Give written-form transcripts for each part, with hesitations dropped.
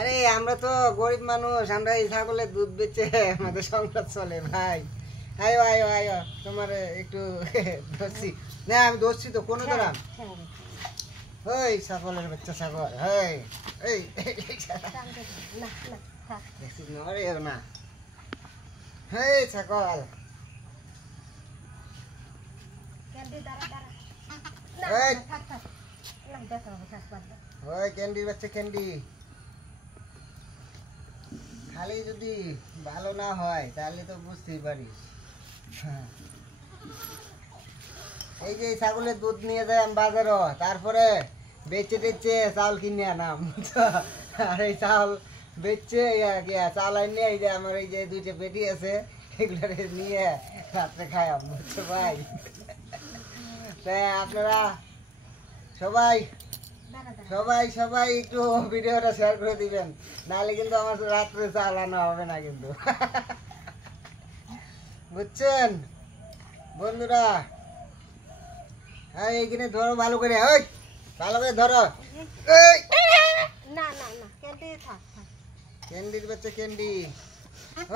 আরে আমরা তো গরিব মানুষ, আমরা এই ছাগলের দুধ বেচে আমাদের সংসার চলে ভাই। আয়ো আয়ো আয়ো, তোমার একটু ধরছি না, আমি ধরছি তো কোনো ধরাম। ওই ছাগলের বাচ্চা ছাগল, এই না হেই ছাগল, ওই ক্যান্ডির বাচ্চা ক্যান্ডি। খালি যদি ভালো না হয় তাহলে তো বুঝতেই পারিস। এই যে ছাগলের দুধ নিয়ে যায় আমি বাজারও, তারপরে বেচে টেচে চাউল কিনে আনাম। আর এই চাউল বেচে চাউল আনিয়ে এই যে আমার এই যে দুইটা পেটি আছে এগুলো নিয়ে রাত্রে খাইয়াম, বুঝছো ভাই? তাই আপনারা সবাই সবাই সবাই একটু ভিডিওটা শেয়ার করে দিবেন, নাহলে কিন্তু আমার রাত্রে চাল আনা হবে না কিন্তু। বুঝছেন বন্ধুরা? হ্যাঁ এইখানে ধরো ভালো করে, ওই ভালো করে ধরো। ক্যান্ডির বাচ্চা ক্যান্ডি,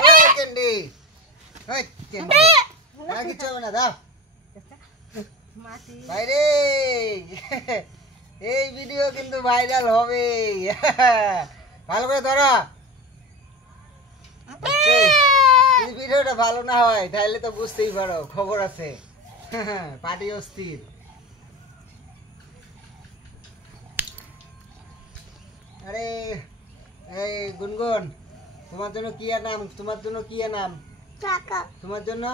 ওই ক্যান্ডি, ওই ক্যান্ডি, আর কিছু হবে না, দাও বাইরে। এই ভিডিও কিন্তু ভাইরাল হবে, ভালো করে ধরো। যদি ভিডিওটা ভালো না হয় তাহলে তো বুঝতেই পারো খবর আছে, পার্টি অস্থির। আরে এই গুনগুন, তোমার জন্য কি নাম? তোমার জন্য কি নাম? তোমার জন্য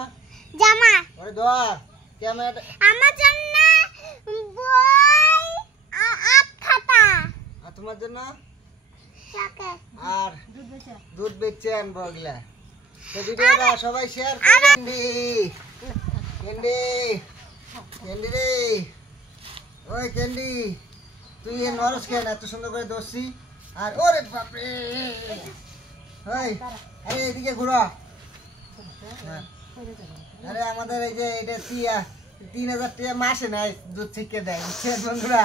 জামা। ওরে ধর ক্যামেরা। আমার জন্য বই আর খাতা। আর তোমার জন্য আর দুধ বেচে আনবো ওগুলা। তো ভিডিওটা সবাই শেয়ার করুন। ক্যান্ডি ক্যান্ডি ক্যান্ডি রে, ওই ক্যান্ডি তুই এ নরস কেন এত সুন্দর করে ধরছি? আর ওরে বাপরে, ওই আরে এদিকে ঘুরো। আরে আমাদের এই যে এটা 3000 টাকা মাসে নাই দুধ থেকে দেয়, বুঝছেন বন্ধুরা?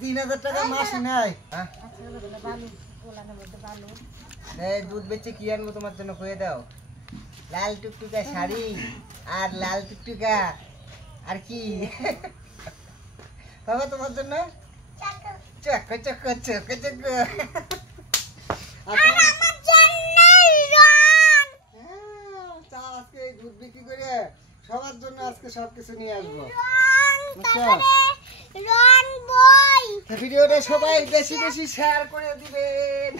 3000 টাকা মাসে নাই। দুধ বেচে কি আনবো তোমার জন্য কয়ে দাও? লাল টুকটুকা শাড়ি আর লাল টুকটুকা আর কি বাবা তোমার জন্য চক চক চক চক। আজকে দুধ বিক্রি করে সবার জন্য আজকে সবকিছু নিয়ে আসবো। ভিডিওটা সবাই বেশি বেশি শেয়ার করে দিবেন।